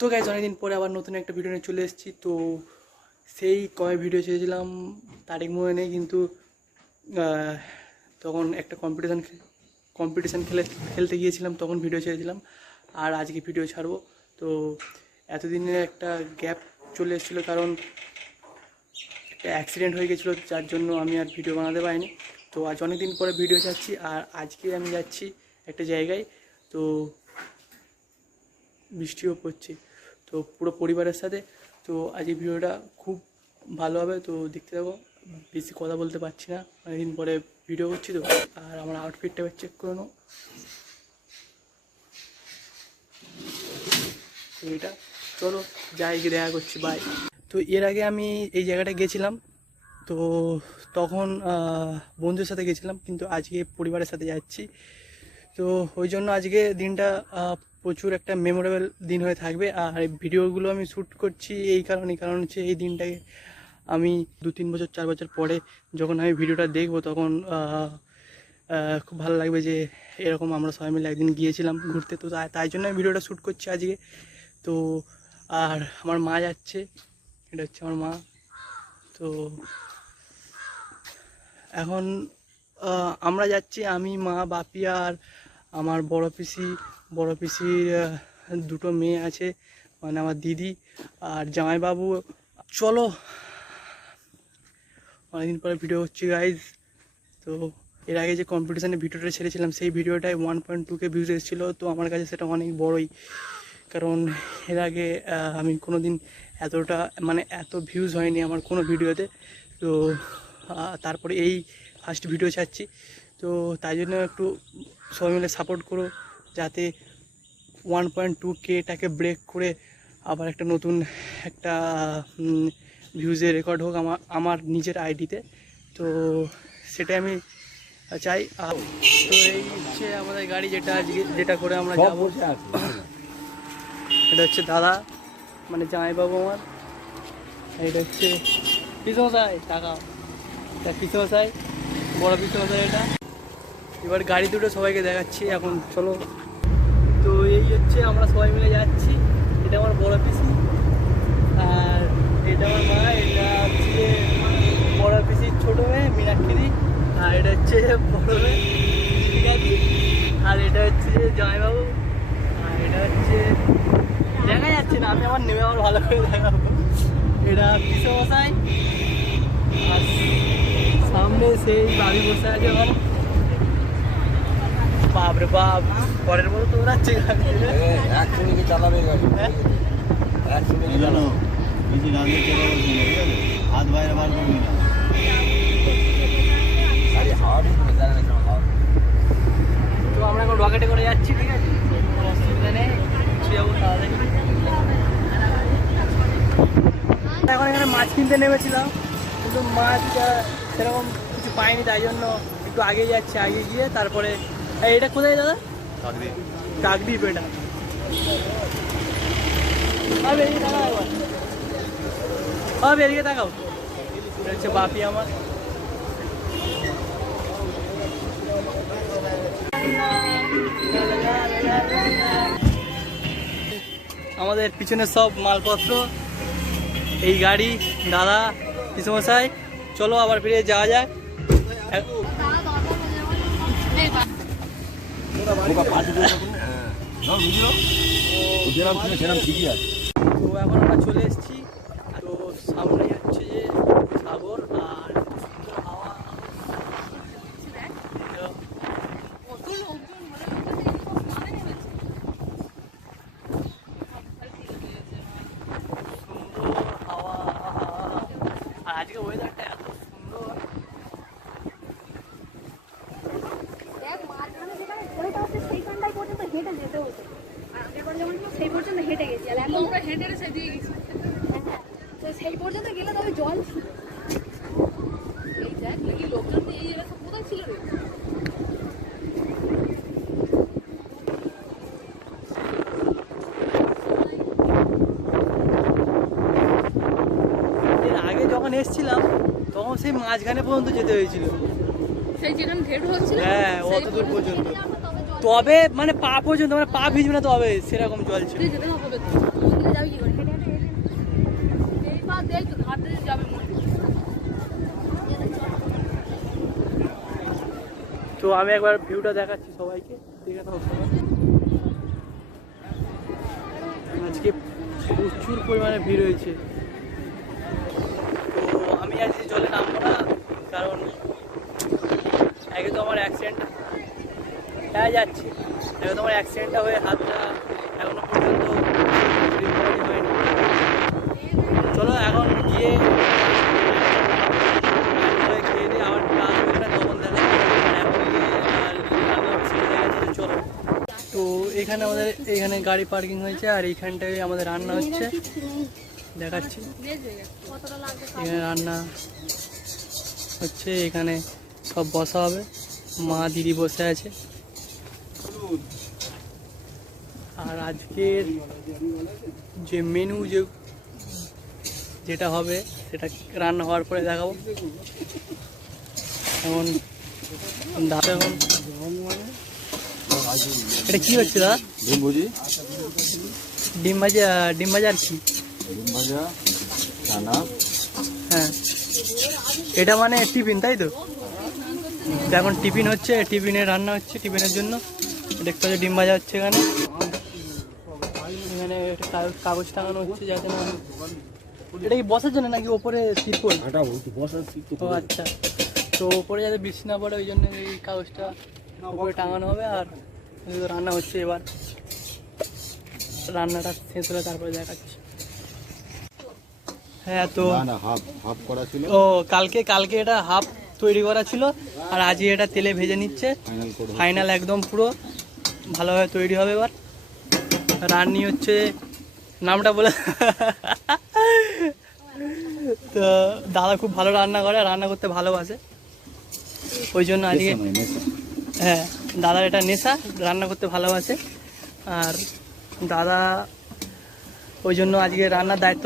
তো গাইজ অনেকদিন পরে আবার নতুন একটা ভিডিও নিয়ে চলে এসেছি। তো সেই কবে ভিডিও ছেড়েছিলাম তারিখ মনে নেই, কিন্তু তখন একটা কম্পিটিশান খেলতে গিয়েছিলাম, তখন ভিডিও ছেড়েছিলাম। আর আজকে ভিডিও ছাড়বো। তো এতদিনের একটা গ্যাপ চলে এসেছিলো, কারণ একটা অ্যাক্সিডেন্ট হয়ে গেছিলো, যার জন্য আমি আর ভিডিও বানাতে পারিনি। তো আজ অনেক দিন পরে ভিডিও ছাড়ছি। আর আজকে আমি যাচ্ছি একটা জায়গায়, তো বৃষ্টিও পড়ছে, তো পুরো পরিবারের সাথে। তো আজ এই ভিডিওটা খুব ভালো হবে, তো দেখতে থাকো। বেশি কথা বলতে পারছি না, অনেকদিন পরে ভিডিও করছি তো। আর আমার আউটফিটটা চেক করে নাও, তো এটা চলো যাই, গিয়ে দেখা করছি, বাই। তো এর আগে আমি এই জায়গাটা গেছিলাম, তো তখন বন্ধুদের সাথে গেছিলাম, কিন্তু আজকে পরিবারের সাথে যাচ্ছি। তো ওই জন্য আজকে দিনটা প্রচুর একটা মেমোরেবল দিন হয়ে থাকবে। আর ভিডিওগুলো আমি শ্যুট করছি এই কারণ হচ্ছে এই দিনটাকে আমি 2-3 বছর 4 বছর পরে যখন আমি ভিডিওটা দেখবো, তখন খুব ভালো লাগবে যে এরকম আমরা সবাই মিলে একদিন গিয়েছিলাম ঘুরতে। তো তাই জন্য আমি ভিডিওটা শ্যুট করছি আজকে। তো আর আমার মা যাচ্ছে, এটা হচ্ছে আমার মা। তো এখন আমরা যাচ্ছি, আমি, মা, বাপি আর আমার বড় পিসির দুটো মেয়ে আছে, মানে আমার দিদি আর জামাইবাবু। চলো, অনেকদিন পরে ভিডিও হচ্ছে গাইজ। তো এর আগে যে কম্পিটিশানে ভিডিওটা ছেড়েছিলাম, সেই ভিডিওটায় 1.2K ভিউজ এসেছিলো। তো আমার কাছে সেটা অনেক বড়ই, কারণ এর আগে আমি কোনো দিন এতটা এত ভিউজ হয়নি আমার কোনো ভিডিওতে। তো তারপরে এই ফার্স্ট ভিডিও ছাড়ছি, তো তাই জন্য একটু সবাই মিলে সাপোর্ট করো, যাতে 1.2Kটাকে ব্রেক করে আবার একটা নতুন একটা ভিউজের রেকর্ড হোক আমার নিজের আইডিতে। তো সেটাই আমি চাই। তো এই হচ্ছে আমাদের গাড়ি, যেটা করে আমরা যাবো। এটা হচ্ছে দাদা, মানে জামাইবাবু আমার। এটা হচ্ছে পিসমশাই, টাকা এটা পিসমশাই, বড় পিসমশাই এটা। এবার গাড়ি দুটো সবাইকে দেখাচ্ছি এখন, চলো। তো এই হচ্ছে আমরা সবাই মিলে যাচ্ছি। এটা আমার বড় পিসি, আর এটা আমার মা, এটা হচ্ছে বড় পিসির ছোটো মেয়ে মীনাক্ষী, আর এটা হচ্ছে বড় মেয়ে জীবিকাদি, আর এটা হচ্ছে জামাইবাবু, আর এটা হচ্ছে দেখা যাচ্ছে না, আমি আমার নেমে আমার ভালো করে দেখাবো। এটা পিসমশাই, আর সামনে সেই বাড়ি বসে আছে আমার। বাপরে বাপ, পরের মতো তো ওরাচ্ছে গাড়ি, একসঙ্গে চালাবে গাড়ি, একসঙ্গে চালানো বেশি রান্না চালাবো, হাত বাইরে বার করবি না। তো আমরা এখন রকেটে করে যাচ্ছি, ঠিক আছে, কোনো অসুবিধা নেই, যাবো তাড়াতাড়ি। এখন এখানে মাছ কিনতে নেমেছিলাম, কিন্তু মাছটা সেরকম কিছু পাইনি, তাই জন্য একটু আগে যাচ্ছি। আগে গিয়ে তারপরে এটা কোথায় দাদা? কাকদ্বীপ। এটা বেরিয়ে তাকাও, একবার বেরিয়ে তাকাও। এটা হচ্ছে বাপি আমার। আমাদের পিছনে সব মালপত্র, এই গাড়ি, দাদা, পিসমশাই। চলো আবার ফিরে যাওয়া যাক। তো এখন আমরা চলে এসেছি, তো সামনে যাচ্ছে যে সাগর, আর সুন্দর হাওয়া। সুন্দর হাওয়া, আর আজকে ওয়েদারটা এত সুন্দর। সেই পর্যন্ত হেঁটে গেছি, আর এখন আমরা হেঁটে সেদিকে গেছি। তো সেই পর্যন্ত গেলে তবে জল ছিল। এই দেখ নাকি লোকজন এই এলাকা কোথায় ছিল রে? এর আগে যখন এসেছিলাম তখন সেই মাঝখানে পর্যন্ত যেতে হয়েছিল, সেই যেখানে ঢেউ হচ্ছিল, হ্যাঁ অত দূর পর্যন্ত। তবে পা পর্যন্ত, পা ভিজবে না, তবে সেরকম জল ছিল। তো আমি একবার ভিউটা দেখাচ্ছি সবাইকে, দেখে নাও সবাই। আজকে প্রচুর পরিমাণে ভিড় হয়েছে। তো আমি আজকে জলে নামবো না, কারণ আগে তো আমার অ্যাক্সিডেন্ট যাচ্ছে, আগে তো আমার অ্যাক্সিডেন্টটা হয়ে হাতটা এখনো পর্যন্ত রিকভারি হয়নি। চলো এখন গিয়ে খেয়ে দিয়ে আবার কাজ হবে না, তখন দেখা এখন গিয়ে চলো। তো এখানে আমাদের এখানে গাড়ি পার্কিং হয়েছে, আর এইখানটায় আমাদের রান্না হচ্ছে, দেখাচ্ছি। এখানে রান্না হচ্ছে, এখানে সব বসা হবে, মা দিদি বসে আছে। আর আজকের যে মেনু যেটা হবে সেটা রান্না হওয়ার পরে দেখাবো। এখন দাদা এখন এটা কি হচ্ছে দাদা? ডিম ভাজা আর কি? হ্যাঁ, এটা মানে টিফিন, তাই তো? এখন টিফিন হচ্ছে, টিফিনে রান্না হচ্ছে, টিফিনের জন্য দেখতে হচ্ছে ডিম ভাজা হচ্ছে। এখানে এখানে একটা কাগজ টাঙানো হচ্ছে যাতে না, এটা কি বসার জন্য নাকি ওপরে তিরপল? ও আচ্ছা, তো ওপরে যাতে বৃষ্টি না পড়ে ওই জন্য এই কাগজটা উপরে টাঙানো হবে। আর রান্না হচ্ছে, এবার রান্নাটা শেষ হলে তারপরে দেখাচ্ছি। হ্যাঁ, তো ও কালকে এটা হাফ তৈরি করা ছিল, আর আজকে এটা তেলে ভেজে নিচ্ছে, ফাইনাল একদম পুরো ভালোভাবে তৈরি হবে। এবার রান্নি হচ্ছে, নামটা বলে তো দাদা খুব ভালো রান্না করে, রান্না করতে ভালোবাসে, ওই জন্য আজকে, হ্যাঁ দাদার এটা নেশা, রান্না করতে ভালোবাসে। আর দাদা ওই জন্য আজকে রান্নার দায়িত্ব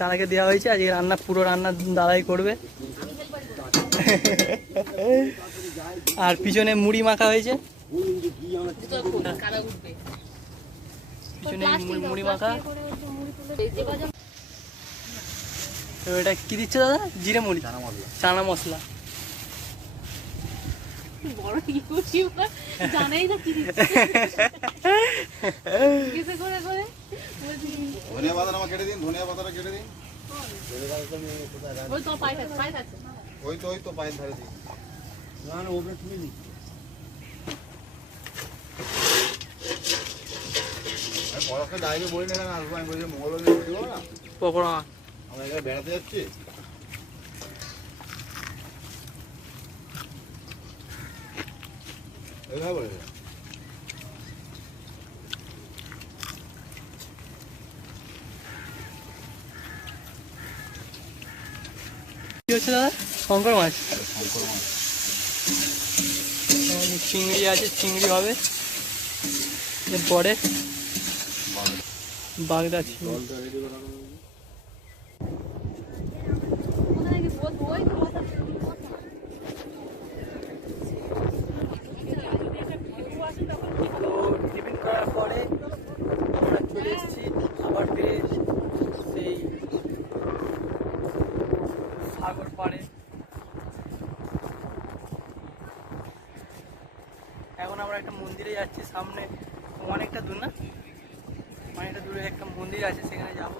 দাদাকে দেওয়া হয়েছে। আজকে পুরো রান্না দাদাই করবে। আর পিছনে মুড়ি মাখা হয়েছে, পিছনে মুড়ি মাখা। তো এটা কি দিচ্ছে দাদা? জিরে মুড়ি, চানা মশলা। ধনিয়া পাতাটা কেটে দিন, ওই তো পায়ের ধারে দিন। পড়াশোনা ডাইরে বলি না, আসবো আমি বলছি মঙ্গল দিব না, পকোড়া আমরা এখানে বেড়াতে যাচ্ছি। এইভাবে বলে কি হচ্ছে দাদা? শঙ্কর মাছ, চিংড়ি আছে, চিংড়ি হবে এরপরে, বাগদা চিংড়ি। টিফিন করার পরে আমরা চলে এসেছি আবার ফিরে সেই সাগর পাড়ে। এখন আমরা একটা মন্দিরে যাচ্ছি, সামনে অনেকটা দূর না, অনেকটা দূরে একটা মন্দির আছে, সেখানে যাবো।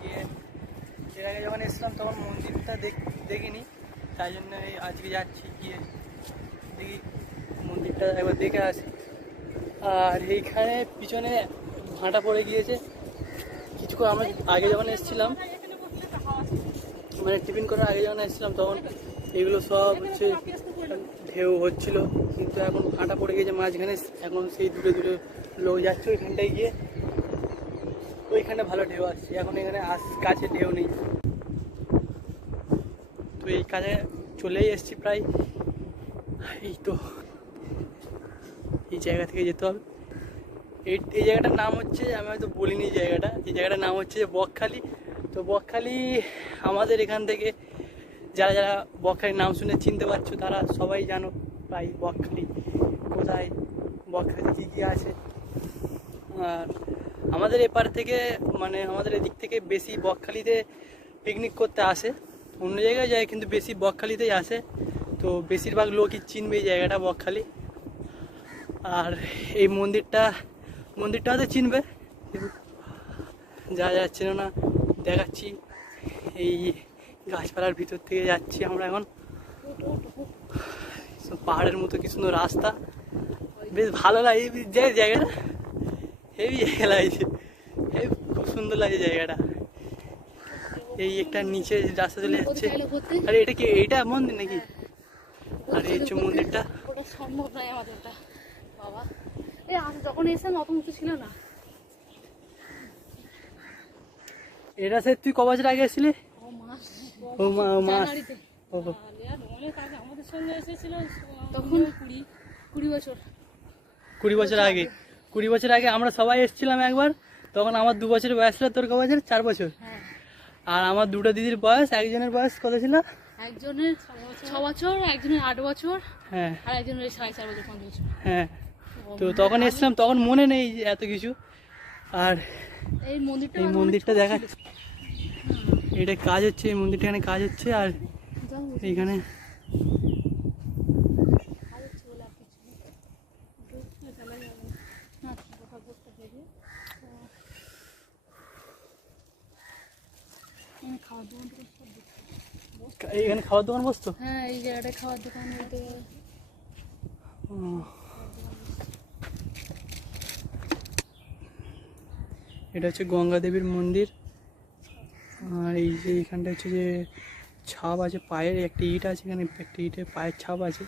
গিয়ে এর আগে যখন এসেছিলাম তখন মন্দিরটা দেখিনি, তাই জন্য আজকে যাচ্ছি, গিয়ে দেখি মন্দিরটা একবার দেখে আসি। আর এইখানে পিছনে ভাঁটা পড়ে গিয়েছে কিছুক্ষণ, আমরা আগে যখন এসেছিলাম, মানে টিফিন করার আগে যখন এসেছিলাম তখন এগুলো সব হচ্ছে ঢেউ হচ্ছিল, কিন্তু এখন ভাঁটা পড়ে গিয়েছে মাঝখানে। এখন সেই দূরে দূরে লোক যাচ্ছে ওইখানটায় গিয়ে, ওইখানে ভালো ঢেউ আসছে। এখন এখানে কাছে ঢেউ নেই। তো এই কাজে চলেই এসেছি প্রায়, এই তো এই জায়গা থেকে যেতে হবে। এই জায়গাটার নাম হচ্ছে, আমি হয়তো বলিনি এই জায়গাটার নাম হচ্ছে বকখালি। তো বকখালি আমাদের এখান থেকে যারা যারা বকখালির নাম শুনে চিনতে পারছো তারা সবাই জানো প্রায় বকখালি কোথায়, বকখালি কী কী আছে। আর আমাদের এপার থেকে, মানে আমাদের এদিক থেকে বেশি বকখালিতে পিকনিক করতে আসে, অন্য জায়গায় যায় কিন্তু বেশি বকখালিতেই আসে। তো বেশিরভাগ লোকই চিনবে এই জায়গাটা বকখালি। আর এই মন্দিরটা হয়তো চিনবে, যা যাচ্ছে না দেখাচ্ছি। এই গাছপালার ভিতর থেকে যাচ্ছি আমরা এখন, পাহাড়ের মতো কি সুন্দর রাস্তা, বেশ ভালো লাগে যে জায়গাটা, হেভি জায়গা লাগছে, খুব সুন্দর লাগে জায়গাটা। এই একটা নিচে রাস্তা চলে যাচ্ছে। আরে এটা কি, এইটা মন্দির নাকি? আর এই হচ্ছে মন্দিরটা। ওটা সম্ভব নয় আমাদের ওটা বাবা। এই যখন এসে অত উঁচু ছিল না। এটা সে তুই ক বছর আগে এসেছিলি? ও মাস। আমাদের সঙ্গে এসেছিল তখন 20 বছর। 20 বছর আগে, 20 বছর আগে আমরা সবাই এসেছিলাম একবার। তখন আমার 2 বছর বয়স ছিল, তোর ক বছর? 4 বছর। হ্যাঁ। আর আমার দুটো দিদির বয়স, একজনের বয়স কত ছিল? একজনের 6 বছর, একজনের 8 বছর, হ্যাঁ, আর একজনের 4.5 বছর, 5 বছর। হ্যাঁ। তো তখন এসেছিলাম, তখন মনে নেই এত কিছু। আর এই মন্দিরটা দেখা, এটা কাজ হচ্ছে, এই মন্দিরটা এখানে কাজ হচ্ছে। আর এইখানে এইখানে খাওয়ার দোকান বসতো। হ্যাঁ, এই জায়গাটা খাওয়ার দোকান হইতে। এটা হচ্ছে গঙ্গা দেবীর মন্দির। আর এই যে এইখানটা হচ্ছে যে ছাপ আছে পায়ের, একটা ইট আছে এখানে, একটা ইটের পায়ের ছাপ আছে।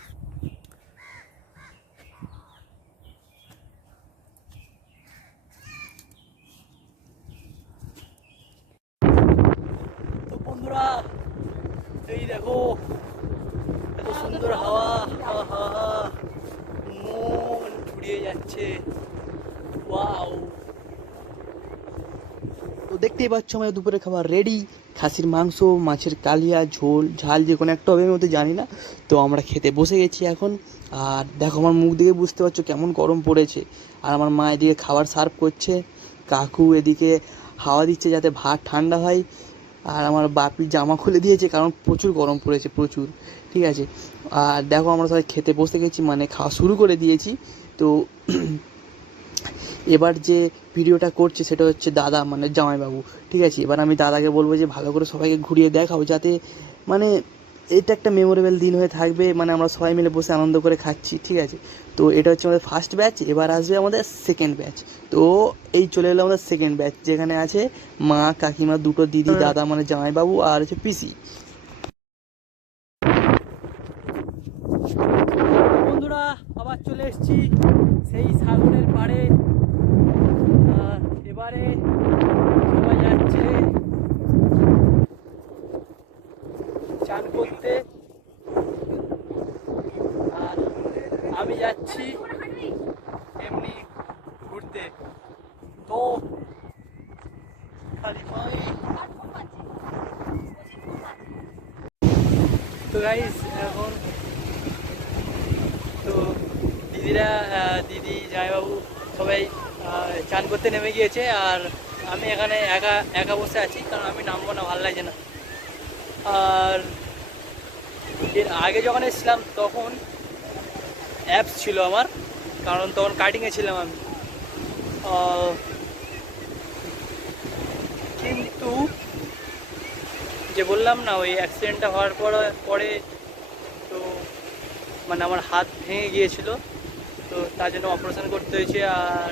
তো বন্ধুরা এই দেখো এত সুন্দর হাওয়া, মন জুড়িয়ে যাচ্ছে। ওয়াও! তো দেখতেই পাচ্ছ আমাদের দুপুরে খাবার রেডি। খাসির মাংস, মাছের কালিয়া, ঝোল, ঝাল যে কোনো একটা হবে, আমি মতো জানি না। তো আমরা খেতে বসে গেছি এখন। আর দেখো আমার মুখ দেখে বুঝতে পারছো কেমন গরম পড়েছে। আর আমার মা এদিকে খাবার সার্ভ করছে, কাকু এদিকে হাওয়া দিচ্ছে যাতে ভাত ঠান্ডা হয়। আর আমার বাপি জামা খুলে দিয়েছে, কারণ প্রচুর গরম পড়েছে, প্রচুর। ঠিক আছে, আর দেখো আমরা সবাই খেতে বসে গেছি, মানে খাওয়া শুরু করে দিয়েছি। তো এবার যে ভিডিওটা করছে সেটা হচ্ছে দাদা, মানে জামাইবাবু। ঠিক আছে, এবার আমি দাদাকে বলবো যে ভালো করে সবাইকে ঘুরিয়ে দেখাও, যাতে মানে এটা একটা মেমোরেবল দিন হয়ে থাকবে, মানে আমরা সবাই মিলে বসে আনন্দ করে খাচ্ছি। ঠিক আছে, তো এটা হচ্ছে আমাদের ফার্স্ট ব্যাচ, এবার আসবে আমাদের সেকেন্ড ব্যাচ। তো এই চলে এলো আমাদের সেকেন্ড ব্যাচ, যেখানে আছে মা, কাকিমা, দুটো দিদি, দাদা মানে জামাইবাবু, আর হচ্ছে পিসি। বন্ধুরা আবার চলে এসেছি সেই সাগরের পাড়ে। এবারে সবাই যাচ্ছে চান করতে, আর আমি যাচ্ছি এমনি ঘুরতে। তো খালি তো গাইস এখন তো দিদিরা, দিদি, জামাইবাবু সবাই চান করতে নেমে গিয়েছে। আর আমি এখানে একা একা বসে আছি, কারণ আমি নামবো না, ভালো লাগছে না। আর এর আগে যখন এসেছিলাম তখন অ্যাপস ছিল আমার, কারণ তখন কাটিংয়ে ছিলাম আমি। কিন্তু যে বললাম না, ওই অ্যাক্সিডেন্টটা হওয়ার পরে তো মানে আমার হাত ভেঙে গিয়েছিল, তো তার জন্য অপারেশন করতে হয়েছে। আর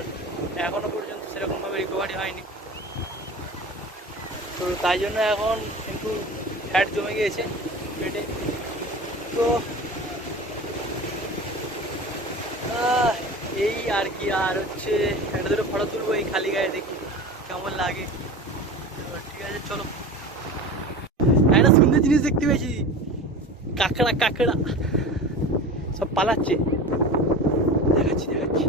এখনও পর্যন্ত সেরকমভাবে রিকভারি হয়নি। তো তাই জন্য এখন একটু ফ্যাট জমে গিয়েছে পেটে। তো এই আর কি, আর হচ্ছে একটা দুটো ফটো তুলবো এই খালি গায়ে, দেখি কেমন লাগে। ঠিক আছে চলো, একটা সুন্দর জিনিস দেখতে পেয়েছি, কাঁকড়া কাঁকড়া সব পালাচ্ছে, দেখাচ্ছি দেখাচ্ছি।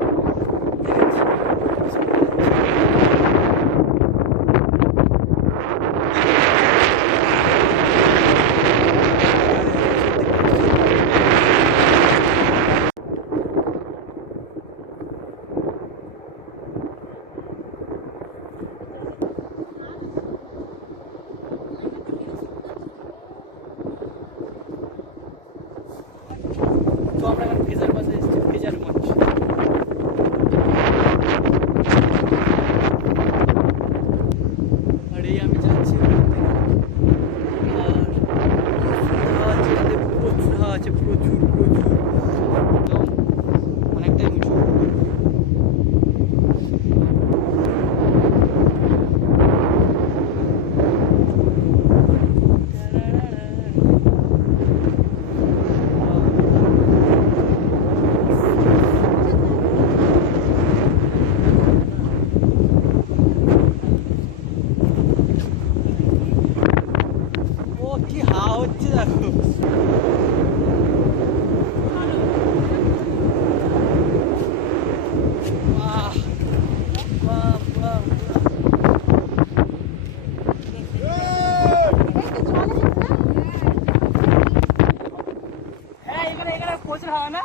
এখানে এখানে প্রচুর হাওয়া না?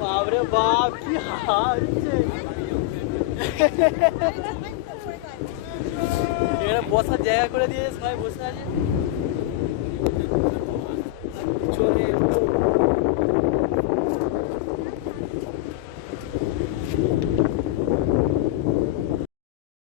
বাপরে বাপ কি হাওয়া হচ্ছে। এখানে বসার জায়গা করে দিয়েছে, সবাই বসে আছে।